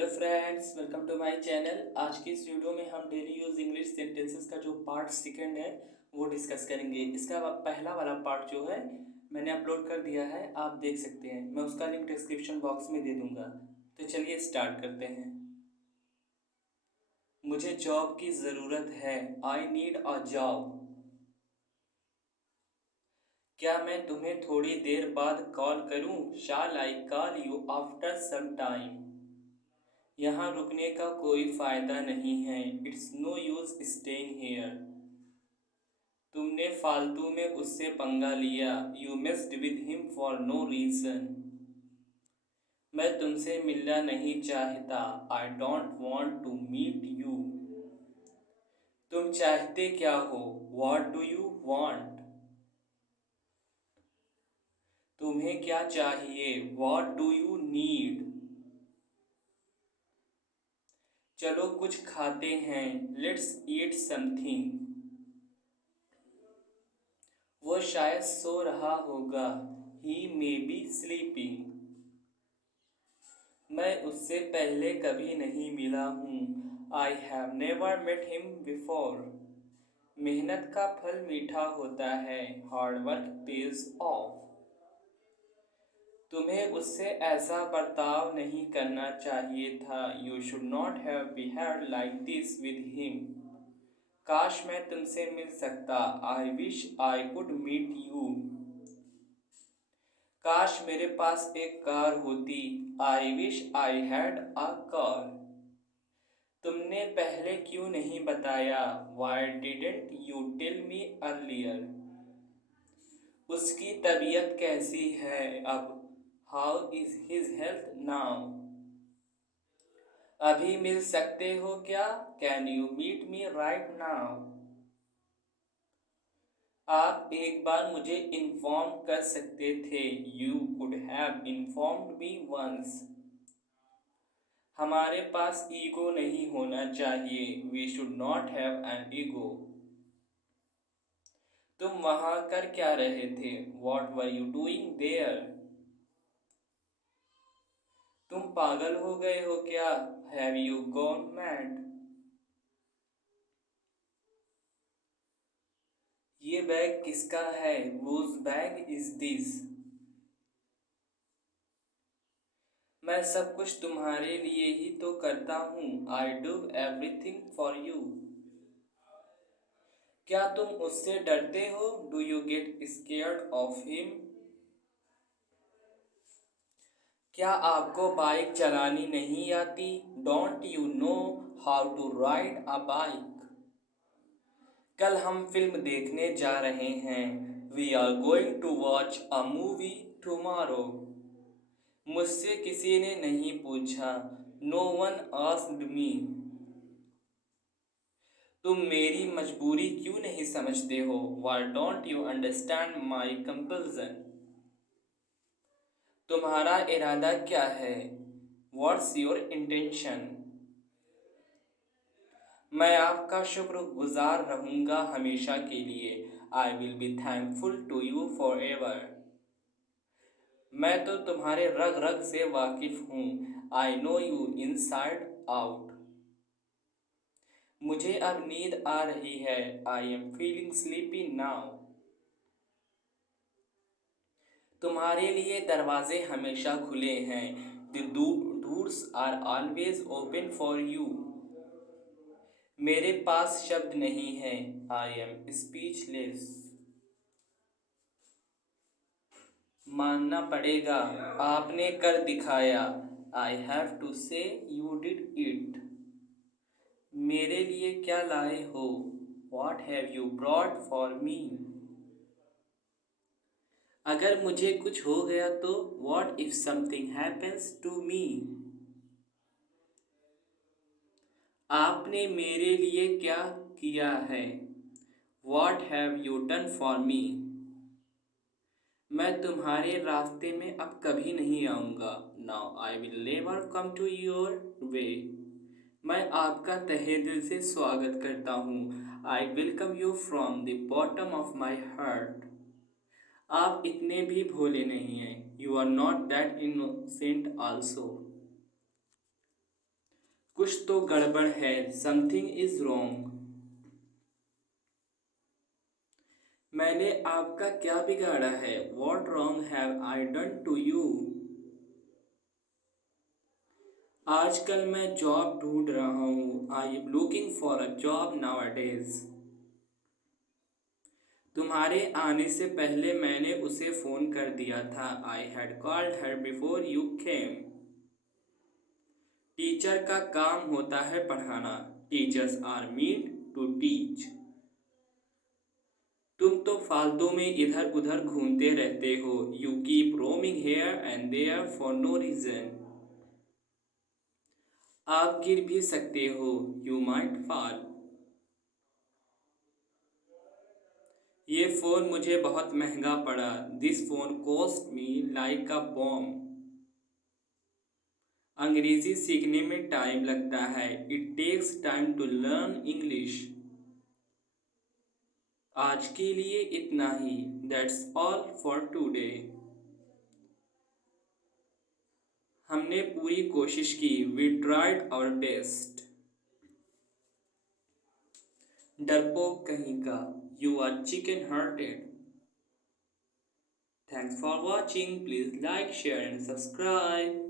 Hello friends, welcome to my channel. आज की इस वीडियो में हम डेली यूज इंग्लिश सेंटेंसेस का जो पार्ट सेकंड है वो डिस्कस करेंगे। इसका पहला वाला पार्ट जो है मैंने अपलोड कर दिया है, आप देख सकते हैं। मैं उसका लिंक डिस्क्रिप्शन बॉक्स में दे दूंगा। तो चलिए स्टार्ट करते हैं। मुझे जॉब की ज़रूरत है। I need a job. क्या मैं तुम्हें थोड़ी देर बाद कॉल करूं? Shall I call you after some time. यहाँ रुकने का कोई फ़ायदा नहीं है। It's no use staying here. तुमने फालतू में उससे पंगा लिया। You messed with him for no reason. मैं तुमसे मिलना नहीं चाहता। I don't want to meet you. तुम चाहते क्या हो? What do you want? तुम्हें क्या चाहिए? What do you need? चलो कुछ खाते हैं। Let's eat something. वो शायद सो रहा होगा। He may be sleeping. मैं उससे पहले कभी नहीं मिला हूँ। I have never met him before. मेहनत का फल मीठा होता है। Hard work pays off. तुम्हें उससे ऐसा बर्ताव नहीं करना चाहिए था। You should not have behaved like this with him. काश मैं तुमसे मिल सकता। I wish I could meet you. काश मेरे पास एक कार होती। I wish I had a car. तुमने पहले क्यों नहीं बताया? Why didn't you tell me earlier. उसकी तबीयत कैसी है अब? How is his health now. अभी मिल सकते हो क्या? Can you meet me right now. आप एक बार मुझे इन्फॉर्म कर सकते थे। You could have informed me once. हमारे पास ईगो नहीं होना चाहिए। We should not have an ego. तुम वहां कर क्या रहे थे? What were you doing there. तुम पागल हो गए हो क्या? Have you gone mad. ये बैग किसका है? whose bag is this. मैं सब कुछ तुम्हारे लिए ही तो करता हूँ। I do everything for you. क्या तुम उससे डरते हो? Do you get scared of him. क्या आपको बाइक चलानी नहीं आती? Don't you know how to ride a bike. कल हम फिल्म देखने जा रहे हैं। We are going to watch a movie tomorrow. मुझसे किसी ने नहीं पूछा। No one asked me. तुम मेरी मजबूरी क्यों नहीं समझते हो? Why don't you understand my compulsion. तुम्हारा इरादा क्या है? What's your intention. मैं आपका शुक्रगुजार रहूंगा हमेशा के लिए। I will be thankful to you forever. मैं तो तुम्हारे रग रग से वाकिफ हूँ। I know you inside out. मुझे अब नींद आ रही है। I am feeling sleepy now. तुम्हारे लिए दरवाजे हमेशा खुले हैं। The doors are always open for you. मेरे पास शब्द नहीं है। I am speechless. मानना पड़ेगा, आपने कर दिखाया। I have to say you did it. मेरे लिए क्या लाए हो? What have you brought for me. अगर मुझे कुछ हो गया तो? What if something happens to me. आपने मेरे लिए क्या किया है? What have you done for me. मैं तुम्हारे रास्ते में अब कभी नहीं आऊँगा। Now I will never come to your way. मैं आपका तहे दिल से स्वागत करता हूँ। I welcome you from the bottom of my heart. आप इतने भी भोले नहीं हैं। You are not that innocent also. कुछ तो गड़बड़ है, समथिंग इज रॉन्ग। मैंने आपका क्या बिगाड़ा है? What wrong have I done to you? आजकल मैं जॉब ढूंढ रहा हूँ। I am looking for a job nowadays. तुम्हारे आने से पहले मैंने उसे फ़ोन कर दिया था। I had called her before you came. Teacher का काम होता है पढ़ाना। Teachers are meet to teach. तुम तो फालतू में इधर उधर घूमते रहते हो। You keep roaming here and there for no reason. आप गिर भी सकते हो। You might fall. ये फ़ोन मुझे बहुत महंगा पड़ा। This phone cost me like a bomb. अंग्रेज़ी सीखने में टाइम लगता है। It takes time to learn English. आज के लिए इतना ही। That's all for today. हमने पूरी कोशिश की। We tried our best. डरपोक कहीं का। You are chicken hearted. Thanks for watching. Please like share and subscribe.